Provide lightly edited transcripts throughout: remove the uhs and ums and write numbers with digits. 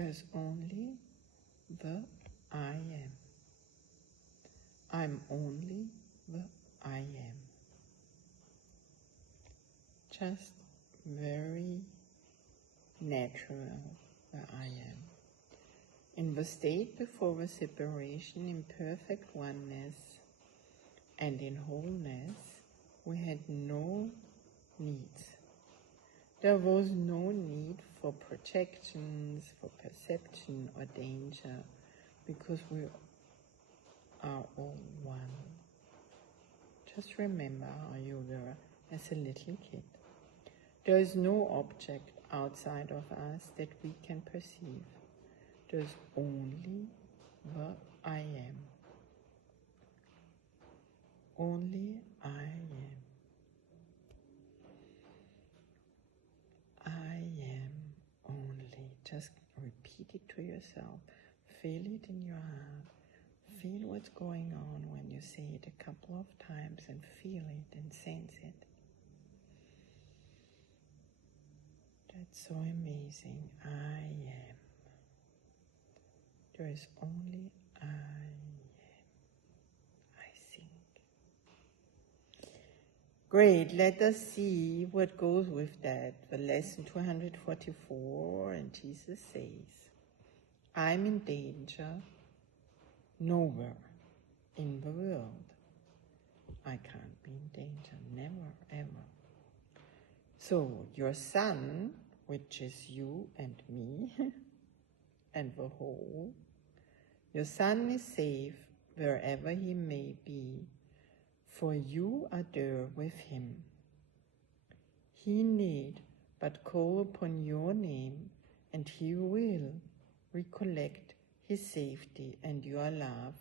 There's only the I am. I'm only the I am. Just very natural, the I am. In the state before the separation, in perfect oneness and in wholeness, we had no needs. There was no need for projections, for perception or danger, because we are all one. Just remember how you were as a little kid. There is no object outside of us that we can perceive. There's only the I am. Only I am. I am only. Just repeat it to yourself. Feel it in your heart. Feel what's going on when you say it a couple of times, and feel it and sense it. That's so amazing. I am. There is only I am. I think. Great. Let us see what goes with that. The lesson 244, and Jesus says, I'm in danger nowhere in the world. I can't be in danger, never, ever. So your son, which is you and me, and the whole, your son is safe wherever he may be, for you are there with him. He need but call upon your name, and he will recollect his safety and your love,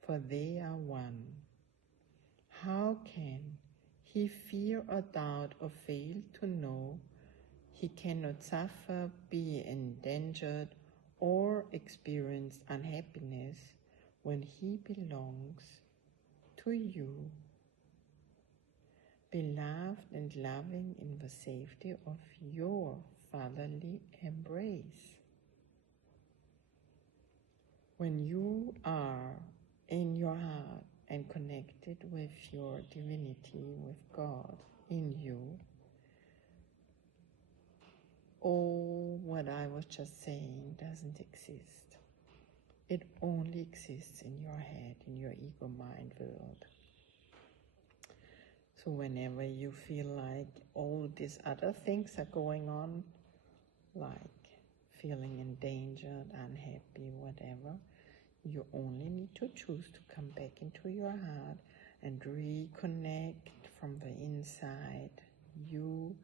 for they are one. How can he fear or doubt or fail to know he cannot suffer, be endangered, or experience unhappiness when he belongs to you, beloved and loving in the safety of your fatherly embrace? When you are in your heart and connected with your divinity, with God in you, all what I was just saying doesn't exist. It only exists in your head, in your ego mind world. So whenever you feel like all these other things are going on, like feeling endangered, unhappy, whatever, you only need to choose to come back into your heart and reconnect from the inside, you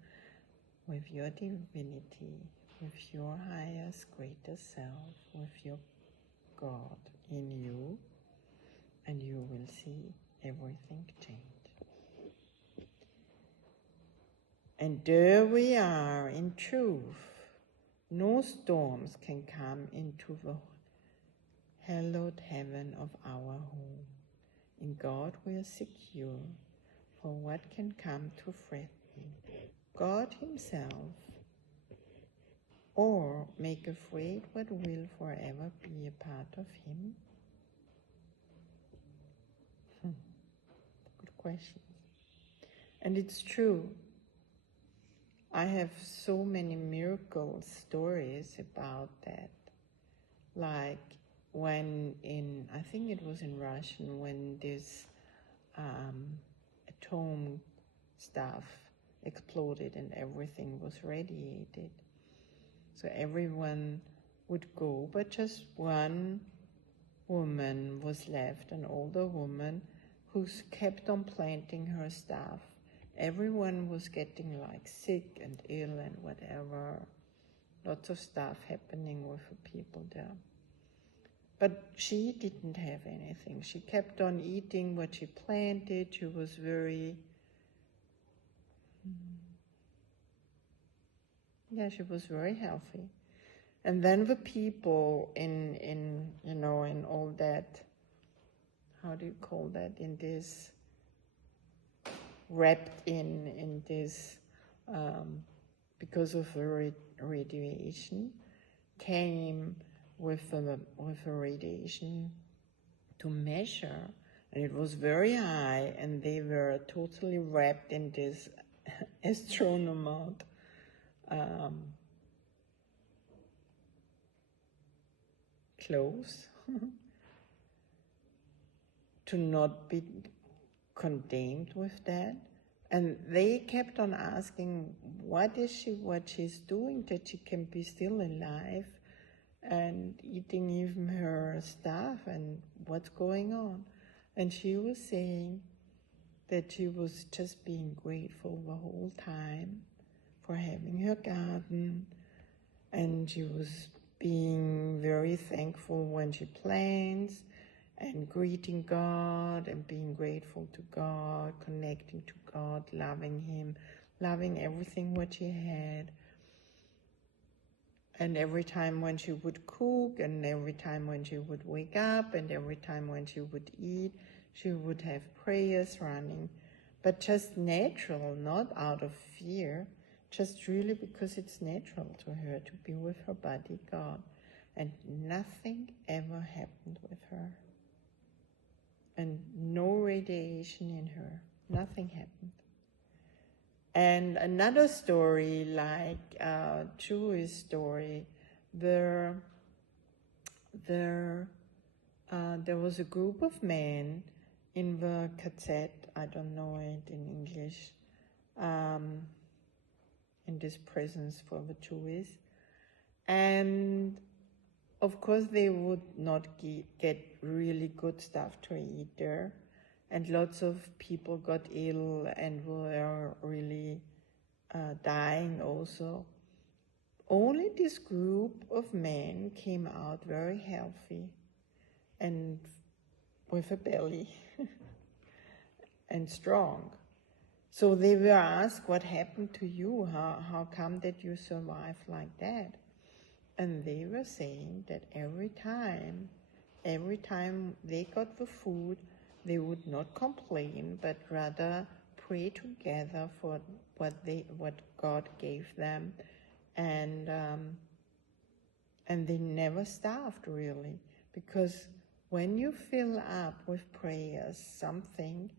with your divinity, with your highest, greater self, with your God in you, and you will see everything change. And there we are in truth. No storms can come into the hallowed heaven of our home. In God we are secure, for what can come to threaten God himself, or make afraid what will forever be a part of him? Good question. And it's true. I have so many miracle stories about that. Like when I think it was in Russian, when this atom stuff exploded and everything was radiated. So everyone would go, but just one woman was left, an older woman who kept on planting her stuff. Everyone was getting like sick and ill and whatever. Lots of stuff happening with the people there. But she didn't have anything. She kept on eating what she planted. She was very, she was very healthy. And then the people in all that, how do you call that, in this, wrapped in this, because of the radiation, came with a radiation to measure, and it was very high, and they were totally wrapped in this astronaut clothes to not be condemned with that. And they kept on asking, what she's doing that she can be still alive and eating even her stuff, and what's going on? And she was saying that she was just being grateful the whole time for having her garden, and she was being very thankful when she plants, and greeting God and being grateful to God, connecting to God, loving Him, loving everything what she had. And every time when she would cook, and every time when she would wake up, and every time when she would eat, she would have prayers running, but just natural, not out of fear, just really because it's natural to her to be with her body, God. And nothing ever happened with her. And no radiation in her. Nothing happened. And another story, like a Jewish story, there was a group of men in the KZ, I don't know it in English, in these prisons for the Jews. And of course they would not get really good stuff to eat there. And lots of people got ill and were really dying also. Only this group of men came out very healthy and with a belly and strong. So they were asked, what happened to you? How come that you survived like that? And they were saying that every time they got the food, they would not complain, but rather pray together for what God gave them, and they never starved really, because when you fill up with prayers something,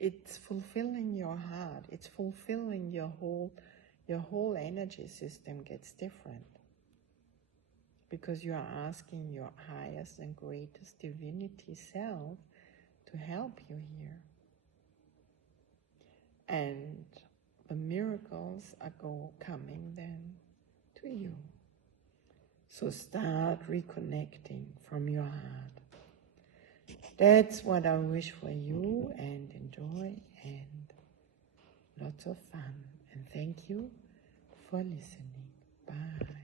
it's fulfilling your heart, it's fulfilling your whole energy system gets different, because you are asking your highest and greatest divinity self to help you here. And the miracles are coming then to you. So start reconnecting from your heart. That's what I wish for you, and enjoy, and lots of fun. And thank you for listening. Bye.